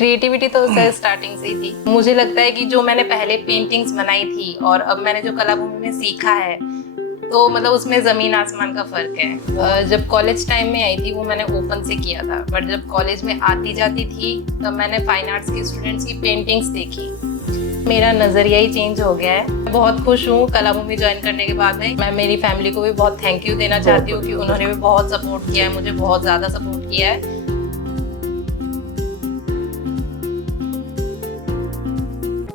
Creativity तो sir starting से ही थी। मुझे लगता है कि जो मैंने पहले पेंटिंग्स बनाई थी और अब मैंने जो कला भूमि में सीखा है, तो मतलब उसमें ज़मीन आसमान का फ़र्क है। जब कॉलेज टाइम में आई थी वो मैंने ओपन से किया था, बट जब कॉलेज में आती जाती थी तब मैंने फाइन आर्ट्स के स्टूडेंट्स की पेंटिंग्स देखी। मेरा नज़रिया ही चेंज हो गया है। बहुत खुश हूँ कला भूमि ज्वाइन करने के बाद में। मैं मेरी फैमिली को भी बहुत थैंक यू देना चाहती हूँ कि उन्होंने भी बहुत सपोर्ट किया है, मुझे बहुत ज़्यादा सपोर्ट किया है।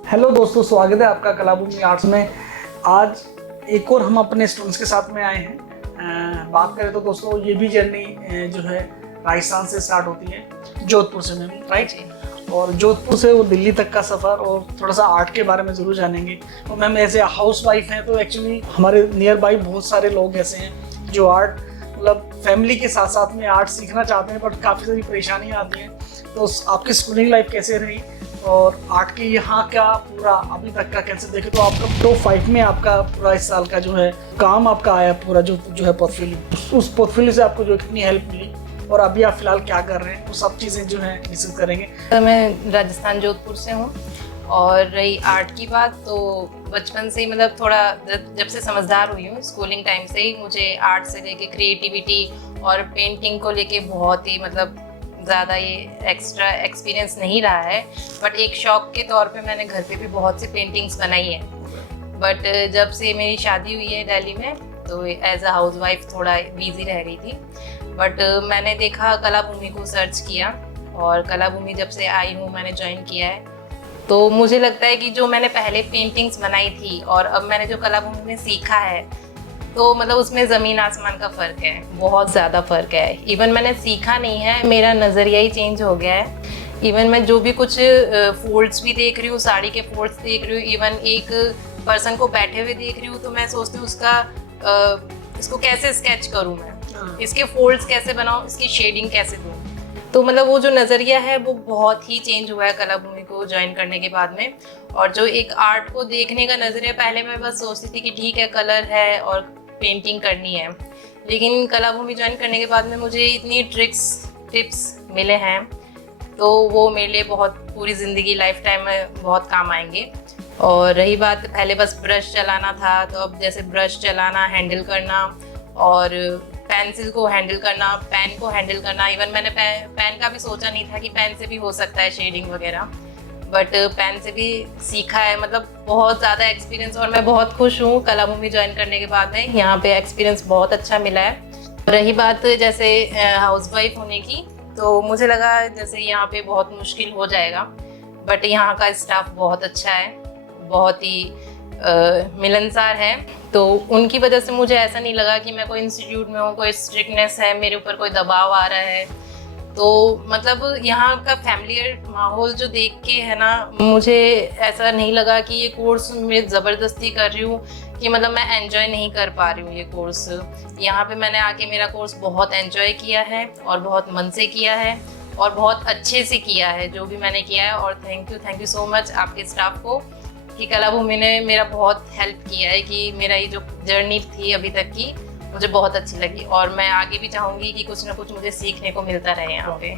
हेलो दोस्तों, स्वागत है आपका कला भूमि आर्ट्स में। आज एक और हम अपने स्टूडेंट्स के साथ में आए हैं। बात करें तो दोस्तों ये भी जर्नी जो है राजस्थान से स्टार्ट होती है, जोधपुर से मैम, राइट। और जोधपुर से वो दिल्ली तक का सफ़र, और थोड़ा सा आर्ट के बारे में ज़रूर जानेंगे। और ma'am as a housewife हैं तो एक्चुअली हमारे नियर बाई बहुत सारे लोग ऐसे हैं जो आर्ट मतलब फैमिली के साथ साथ में आर्ट सीखना चाहते हैं, बट काफ़ी सारी परेशानियाँ आती हैं। तो आपकी स्कूलिंग लाइफ कैसे रही और आर्ट के यहाँ का पूरा अभी तक का कैसे देखें तो आपका टॉप 5 में आपका पूरा इस साल का जो है काम आपका आया पूरा जो है पोर्टफोलियो, उस पोर्टफोलियो से आपको जो कितनी हेल्प मिली और अभी आप फिलहाल क्या कर रहे हैं, वो सब चीज़ें जो है डिस्कस करेंगे। तो मैं राजस्थान जोधपुर से हूँ। और रही आर्ट की बात, तो बचपन से ही मतलब थोड़ा जब से समझदार हुई हूँ, स्कूलिंग टाइम से ही मुझे आर्ट से लेके क्रिएटिविटी और पेंटिंग को लेके बहुत ही मतलब ज़्यादा ये एक्स्ट्रा एक्सपीरियंस नहीं रहा है। बट एक शौक के तौर पे मैंने घर पे भी बहुत सी पेंटिंग्स बनाई है। बट जब से मेरी शादी हुई है दिल्ली में, तो एज अ हाउस वाइफ थोड़ा बिजी रह रही थी। बट मैंने देखा कला भूमि को सर्च किया, और कला भूमि जब से आई हूँ मैंने ज्वाइन किया है, तो मुझे लगता है कि जो मैंने पहले पेंटिंग्स बनाई थी और अब मैंने जो कला भूमि में सीखा है, तो मतलब उसमें ज़मीन आसमान का फ़र्क है, बहुत ज़्यादा फ़र्क है। इवन मैंने सीखा नहीं है, मेरा नज़रिया ही चेंज हो गया है। इवन मैं जो भी कुछ फोल्ड्स भी देख रही हूँ, साड़ी के फोल्ड्स देख रही हूँ, इवन एक पर्सन को बैठे हुए देख रही हूँ, तो मैं सोचती हूँ उसका इसको कैसे स्केच करूँ मैं, इसके फोल्ड्स कैसे बनाऊँ, इसकी शेडिंग कैसे दूँ। तो मतलब वो जो नज़रिया है वो बहुत ही चेंज हुआ है कला भूमि को ज्वाइन करने के बाद में। और जो एक आर्ट को देखने का नज़रिया, पहले मैं बस सोचती थी कि ठीक है कलर है और पेंटिंग करनी है, लेकिन कला भूमि ज्वाइन करने के बाद में मुझे इतनी टिप्स मिले हैं, तो वो मेरे लिए बहुत पूरी ज़िंदगी लाइफ टाइम में बहुत काम आएंगे। और रही बात, पहले बस ब्रश चलाना था, तो अब जैसे ब्रश चलाना, हैंडल करना, और पेंसिल को हैंडल करना, पेन को हैंडल करना। इवन मैंने पेन का भी सोचा नहीं था कि पेन से भी हो सकता है शेडिंग वगैरह, बट पेन से भी सीखा है। मतलब बहुत ज़्यादा एक्सपीरियंस, और मैं बहुत खुश हूँ कला भूमि ज्वाइन करने के बाद में। यहाँ पे एक्सपीरियंस बहुत अच्छा मिला है। रही बात जैसे हाउस वाइफ होने की, तो मुझे लगा जैसे यहाँ पे बहुत मुश्किल हो जाएगा, बट यहाँ का स्टाफ बहुत अच्छा है, बहुत ही मिलनसार है। तो उनकी वजह से मुझे ऐसा नहीं लगा कि मैं कोई इंस्टीट्यूट में हूँ, कोई स्ट्रिक्टनेस है, मेरे ऊपर कोई दबाव आ रहा है। तो मतलब यहाँ का फैमिलियर माहौल जो देख के है ना, मुझे ऐसा नहीं लगा कि ये कोर्स मैं ज़बरदस्ती कर रही हूँ, कि मतलब मैं एंजॉय नहीं कर पा रही हूँ ये कोर्स। यहाँ पे मैंने आके मेरा कोर्स बहुत एंजॉय किया है, और बहुत मन से किया है, और बहुत अच्छे से किया है जो भी मैंने किया है। और थैंक यू सो मच आपके स्टाफ को, कि कला भूमि ने मेरा बहुत हेल्प किया है, कि मेरा ये जो जर्नी थी अभी तक की मुझे बहुत अच्छी लगी, और मैं आगे भी चाहूँगी कि कुछ ना कुछ मुझे सीखने को मिलता रहे यहाँ पे।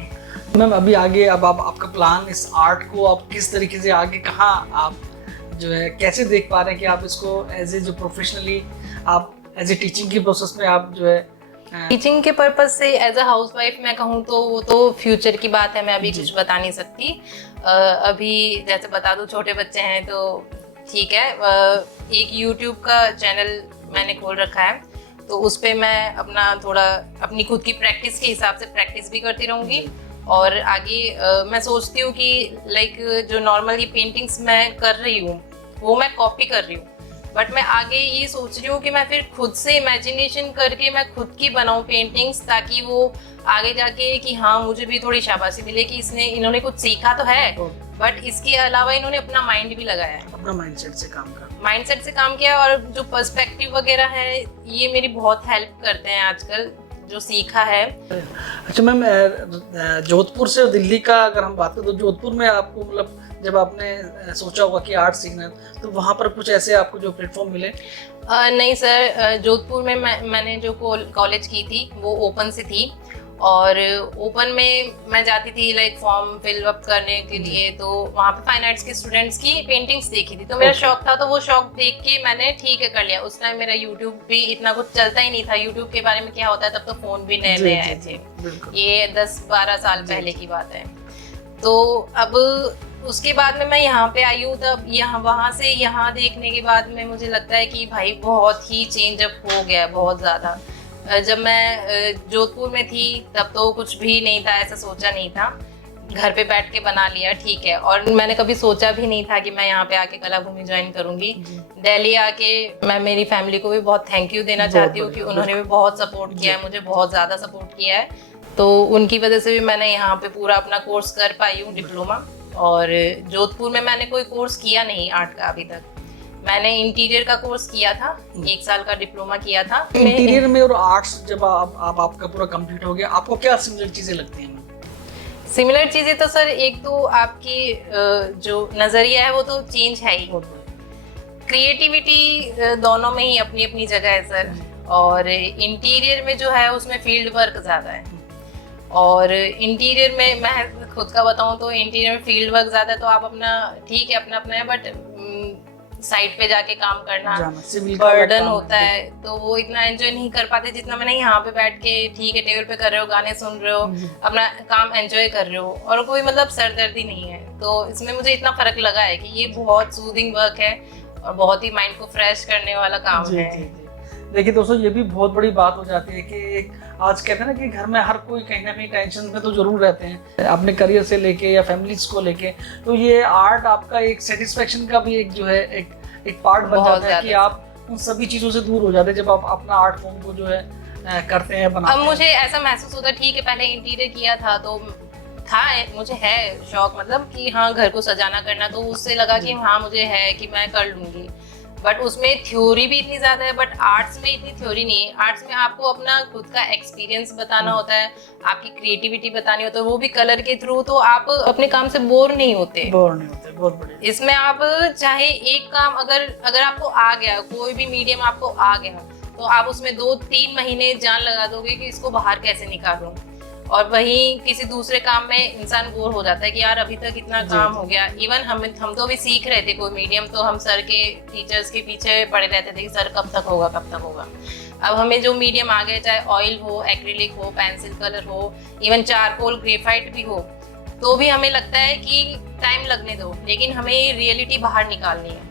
मैम अभी आगे अब आपका प्लान, इस आर्ट को आप किस तरीके से आगे कहाँ आप जो है कैसे देख पा रहे हैं कि आप इसको एज ए जो प्रोफेशनली आप एज ए टीचिंग की प्रोसेस में आप जो है टीचिंग के पर्पज से एज अ हाउस वाइफ मैं कहूँ तो वो तो फ्यूचर की बात है, मैं अभी कुछ बता नहीं सकती। अभी जैसे बता दूँ, छोटे बच्चे हैं तो ठीक है। एक यूट्यूब का चैनल मैंने खोल रखा है, तो उस पर मैं अपना थोड़ा अपनी खुद की प्रैक्टिस के हिसाब से प्रैक्टिस भी करती रहूँगी। और आगे मैं सोचती हूँ कि लाइक जो नॉर्मली पेंटिंग्स मैं कर रही हूँ वो मैं कॉपी कर रही हूँ, बट मैं आगे ये सोच रही हूँ कि मैं फिर खुद से इमेजिनेशन करके मैं खुद की बनाऊँ पेंटिंग्स, ताकि वो आगे जाके कि हाँ मुझे भी थोड़ी शाबाशी मिले कि इन्होंने कुछ सीखा तो है, बट इसके अलावा इन्होंने अपना माइंड भी लगाया है, अपना माइंडसेट से काम किया। और जो पर्सपेक्टिव वगैरह है ये मेरी बहुत हेल्प करते हैं आजकल जो सीखा है। अच्छा मैम, जोधपुर से दिल्ली का अगर हम बात करें तो जोधपुर में आपको मतलब जब आपने सोचा होगा कि आर्ट सीखना है, तो वहाँ पर कुछ ऐसे आपको जो प्लेटफॉर्म मिले? नहीं सर, जोधपुर में मैंने जो कॉलेज की थी वो ओपन से थी, और ओपन में मैं जाती थी लाइक फॉर्म फिल अप करने के लिए, तो वहाँ पे फाइन आर्ट्स के स्टूडेंट्स की पेंटिंग्स देखी थी, तो मेरा शौक था, तो वो शौक देख के मैंने ठीक है कर लिया। उस टाइम मेरा यूट्यूब भी इतना कुछ चलता ही नहीं था, यूट्यूब के बारे में क्या होता है, तब तो फोन भी नए नए आए थे, ये 10-12 साल पहले की बात है। तो अब उसके बाद में मैं यहाँ पे आई हूँ, तब यहाँ वहाँ से यहाँ देखने के बाद में मुझे लगता है कि भाई बहुत ही चेंज अप हो गया है, बहुत ज़्यादा। जब मैं जोधपुर में थी तब तो कुछ भी नहीं था, ऐसा सोचा नहीं था, घर पे बैठ के बना लिया ठीक है, और मैंने कभी सोचा भी नहीं था कि मैं यहाँ पे आके कला भूमि ज्वाइन करूंगी। दिल्ली आके मैं मेरी फैमिली को भी बहुत थैंक यू देना चाहती हूँ कि उन्होंने भी बहुत सपोर्ट किया है, मुझे बहुत ज़्यादा सपोर्ट किया है, तो उनकी वजह से भी मैंने यहाँ पे पूरा अपना कोर्स कर पाई हूँ, डिप्लोमा। और जोधपुर में मैंने कोई कोर्स किया नहीं आर्ट का अभी तक, मैंने इंटीरियर का कोर्स किया था, 1 साल का डिप्लोमा किया था। इंटीरियर में और आर्ट्स जब आपका पूरा कंप्लीट हो गया, आपको क्या सिमिलर चीजें लगती हैं? सिमिलर चीजें तो सर, एक तो आपकी जो नजरिया है वो तो चेंज है ही, क्रिएटिविटी दोनों में ही अपनी अपनी जगह है सर, और इंटीरियर में जो है उसमें फील्ड वर्क ज्यादा है, और इंटीरियर में मैं खुद का बताऊं तो इंटीरियर में फील्ड वर्क ज्यादा है, तो आप अपना ठीक है अपना अपना है, बट साइट पे जाके काम करना बर्डन होता है, तो वो इतना एंजॉय नहीं कर पाते जितना मैंने यहाँ पे बैठ के ठीक है टेबल पे कर रहे हो, गाने सुन रहे हो, अपना काम एंजॉय कर रहे हो, और कोई मतलब सरदर्दी नहीं है। तो इसमें मुझे इतना फर्क लगा है कि ये बहुत सूदिंग वर्क है और बहुत ही माइंड को फ्रेश करने वाला काम है। देखिए दोस्तों, ये भी बहुत बड़ी बात हो जाती है कि आज कहते हैं ना कि घर में हर कोई कहीं ना कहीं टेंशन में तो जरूर रहते हैं, अपने करियर से लेके या फैमिलीज को लेके, तो ये आर्ट आपका एक सेटिस्फेक्शन का भी एक जो है एक पार्ट बन जाता है कि आप उन सभी चीजों से दूर हो जाते हैं जब आप अपना आर्ट फॉर्म को जो है करते हैं, बनाते हैं। अब मुझे ऐसा महसूस होता है ठीक है पहले इंटीरियर किया था तो था, मुझे है शौक मतलब कि हाँ घर को सजाना करना, तो उससे लगा कि हाँ मुझे है कि मैं कर लूंगी, बट उसमें थ्योरी भी इतनी ज्यादा है, बट आर्ट्स में इतनी थ्योरी नहीं है। आर्ट्स में आपको अपना खुद का एक्सपीरियंस बताना होता है, आपकी क्रिएटिविटी बतानी होती है, वो भी कलर के थ्रू, तो आप अपने काम से बोर नहीं होते। बहुत बढ़िया। इसमें आप चाहे एक काम अगर आपको आ गया, कोई भी मीडियम आपको आ गया, तो आप उसमें 2-3 महीने जान लगा दोगे कि इसको बाहर कैसे निकालूं, और वहीं किसी दूसरे काम में इंसान बोर हो जाता है कि यार अभी तक इतना काम हो गया। इवन हम तो अभी सीख रहे थे कोई मीडियम, तो हम सर के टीचर्स के पीछे पड़े रहते थे कि सर कब तक होगा कब तक होगा। अब हमें जो मीडियम आ गए, चाहे ऑयल हो, एक्रिलिक हो, पेंसिल कलर हो, इवन चारकोल ग्रेफाइट भी हो, तो भी हमें लगता है कि टाइम लगने दो, लेकिन हमें रियलिटी बाहर निकालनी है,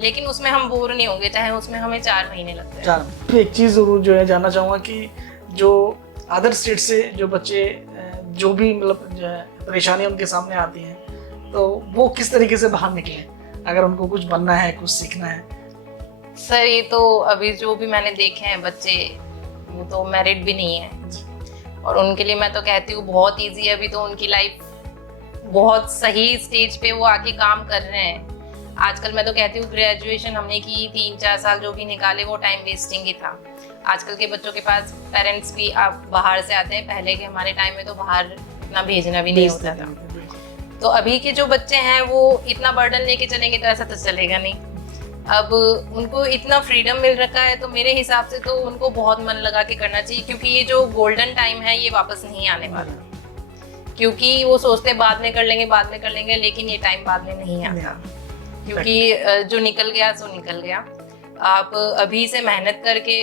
लेकिन उसमें हम बोर नहीं होंगे, चाहे उसमें हमें 4 महीने लगते हैं। एक चीज जरूर जो है जानना चाहूंगा कि जो अदर स्टेट से जो बच्चे जो भी मतलब परेशानियां उनके सामने आती हैं, तो वो किस तरीके से बाहर निकले अगर उनको कुछ बनना है, कुछ सीखना है? सर ये तो अभी जो भी मैंने देखे हैं बच्चे, वो तो मैरिड भी नहीं है, और उनके लिए मैं तो कहती हूँ बहुत इजी है, अभी तो उनकी लाइफ बहुत सही स्टेज पे वो आके काम कर रहे हैं। आजकल मैं तो कहती हूँ ग्रेजुएशन हमने की 3-4 साल जो भी निकाले वो टाइम वेस्टिंग ही था। आजकल के बच्चों के पास पेरेंट्स भी आप बाहर से आते हैं, पहले के हमारे टाइम में तो बाहर इतना भेजना भी नहीं होता था। तो अभी के जो बच्चे हैं वो इतना बर्डन लेके चलेंगे तो ऐसा तो चलेगा नहीं। अब उनको इतना फ्रीडम मिल रखा है, तो मेरे हिसाब से तो उनको बहुत मन लगा के करना चाहिए, क्योंकि ये जो गोल्डन टाइम है ये वापस नहीं आने वाला, क्योंकि वो सोचते हैं बाद में कर लेंगे, लेकिन ये टाइम बाद में नहीं आता, क्योंकि जो निकल गया सो निकल गया। आप अभी से मेहनत करके,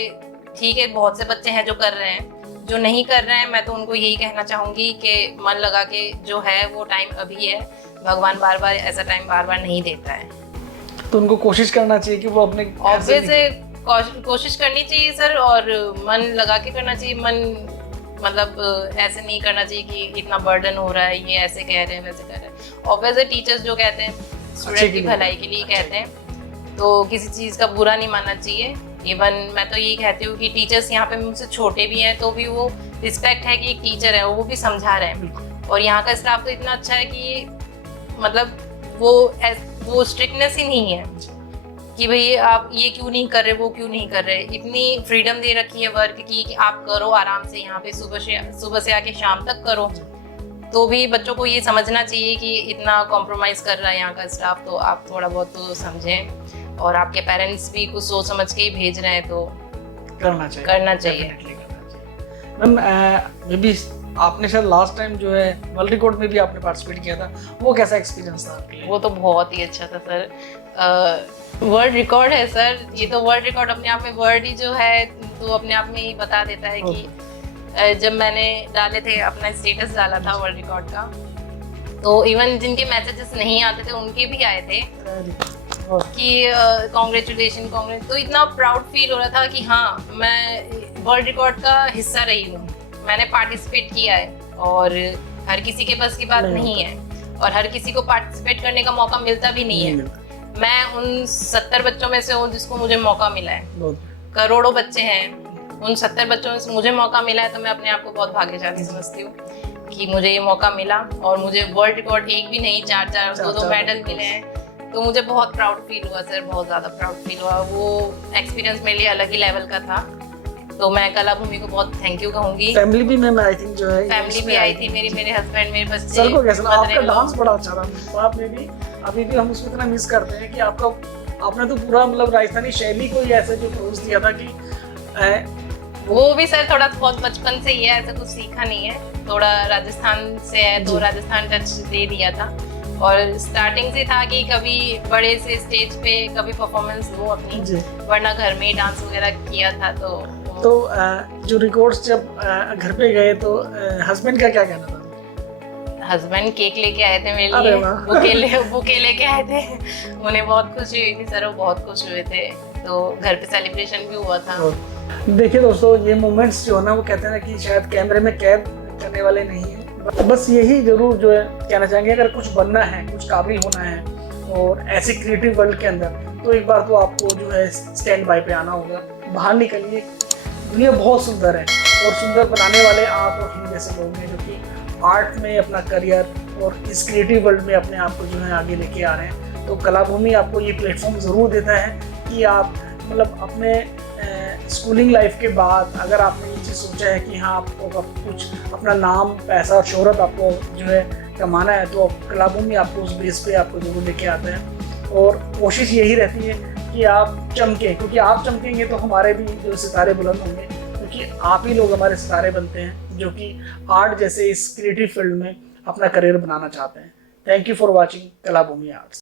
ठीक है बहुत से बच्चे हैं जो कर रहे हैं, जो नहीं कर रहे हैं मैं तो उनको यही कहना चाहूंगी कि मन लगा के जो है वो टाइम अभी है, भगवान बार बार ऐसा टाइम बार बार नहीं देता है, तो उनको कोशिश करना चाहिए कि वो अपने ऑब्वियस कोशिश करनी चाहिए सर, और मन लगा के करना चाहिए। मन मतलब ऐसे नहीं करना चाहिए कि इतना बर्डन हो रहा है, ये ऐसे कह रहे हैं वैसे कह रहे हैं। ऑब्वियस टीचर्स जो कहते हैं स्टूडेंट की भलाई के लिए कहते हैं, तो किसी चीज़ का बुरा नहीं मानना चाहिए। इवन मैं तो यही कहती हूँ कि टीचर्स यहाँ पे मुझसे छोटे भी हैं तो भी वो रिस्पेक्ट है कि एक टीचर है, वो भी समझा रहे हैं, और यहाँ का स्टाफ तो इतना अच्छा है कि मतलब वो स्ट्रिक्टनेस ही नहीं है कि भाई आप ये क्यों नहीं कर रहे, वो क्यों नहीं कर रहे। इतनी फ्रीडम दे रखी है वर्क की कि आप करो आराम से, यहाँ पे सुबह से आके शाम तक करो, तो भी बच्चों को ये समझना चाहिए कि इतना कॉम्प्रोमाइज कर रहा है यहाँ का स्टाफ, तो आप थोड़ा बहुत तो समझें, और आपके पेरेंट्स भी कुछ सोच समझ के ही भेज रहे हैं तो करना चाहिए। मैम, मैं भी आपने शायद लास्ट टाइम जो है वर्ल्ड रिकॉर्ड में भी आपने पार्टिसिपेट किया था, वो कैसा एक्सपीरियंस था आपके लिए? वो तो बहुत ही अच्छा था सर। वर्ल्ड रिकॉर्ड है सर, ये तो वर्ल्ड रिकॉर्ड अपने आप में वर्ड ही जो है तो अपने आप में ही बता देता है कि जब मैंने डाले थे, अपना स्टेटस डाला था वर्ल्ड रिकॉर्ड का, तो इवन जिनके मैसेजेस नहीं आते थे उनके भी आए थे कि कॉन्ग्रेचुलेशन कांग्रेस। तो इतना प्राउड फील हो रहा था कि हाँ, मैं वर्ल्ड रिकॉर्ड का हिस्सा रही हूँ, मैंने पार्टिसिपेट किया है। और हर किसी के बस की बात नहीं है, और हर किसी को पार्टिसिपेट करने का मौका मिलता भी नहीं है। मैं उन 70 बच्चों में से हूँ जिसको मुझे मौका मिला है। करोड़ों बच्चे हैं, उन 70 बच्चों में से मुझे मौका मिला है, तो मैं अपने आप को बहुत भाग्यशाली समझती हूँ कि मुझे ये मौका मिला। और मुझे वर्ल्ड रिकॉर्ड एक भी नहीं, 4 2 मेडल मिले हैं, तो मुझे बहुत प्राउड फील हुआ सर, बहुत ज़्यादा प्राउड फील हुआ। वो एक्सपीरियंस मेरे लिए अलग ही लेवल का था। तो मैं कला भूमि को बहुत थैंक यू कहूँगी। फैमिली भी मैं आई थिंक जो है, फैमिली भी आई थी मेरी, मेरे हस्बैंड, मेरे बच्चे। सर को कैसा लगा? आपका डांस बड़ा अच्छा था, आपने भी अभी भी हम उसको इतना मिस करते हैं कि आपने तो पूरा मतलब राजस्थानी शैली को ही ऐसे जो प्रोज दिया था कि वो भी सर थोड़ा बहुत बचपन से ही है, ऐसा कुछ सीखा नहीं है, थोड़ा राजस्थान से है तो राजस्थान टच दे दिया था। और स्टार्टिंग से था कि कभी बड़े से स्टेज पे कभी परफॉर्मेंस दूं अपनी, वरना घर में ही डांस वगैरह किया था। तो जो रिकॉर्ड्स जब घर पे गए तो हस्बैंड का क्या कहना था? हस्बैंड केक लेके आए थे मेरे लिए, बुके लेके आए थे। उन्हें बहुत खुशी हुई थी सर, वो बहुत खुश हुए थे, तो घर पे सेलिब्रेशन भी हुआ था। देखिए दोस्तों, ये मोमेंट्स जो है ना, वो कहते हैं कि शायद कैमरे में कैद करने वाले नहीं है। बस यही जरूर जो है कहना चाहेंगे, अगर कुछ बनना है, कुछ काबिल होना है और ऐसे क्रिएटिव वर्ल्ड के अंदर, तो एक बार तो आपको जो है स्टैंड बाय पे आना होगा। बाहर निकलिए, दुनिया बहुत सुंदर है और सुंदर बनाने वाले आप और हम जैसे लोग हैं जो कि आर्ट में अपना करियर और इस क्रिएटिव वर्ल्ड में अपने आप को जो है आगे लेके आ रहे हैं। तो कला भूमि आपको ये प्लेटफॉर्म ज़रूर देता है कि आप मतलब अपने स्कूलिंग लाइफ के बाद अगर आपने ये चीज़ सोचा है कि हाँ, आपको कुछ अपना नाम, पैसा और शोहरत आपको जो है कमाना है, तो कला भूमि आपको उस बेस पे आपको जरूर लेके आता है। और कोशिश यही रहती है कि आप चमकें, क्योंकि आप चमकेंगे तो हमारे भी जो सितारे बुलंद होंगे, क्योंकि आप ही लोग हमारे सितारे बनते हैं जो कि आर्ट जैसे इस क्रिएटिव फील्ड में अपना करियर बनाना चाहते हैं। थैंक यू फॉर वॉचिंग कला भूमि आर्ट्स।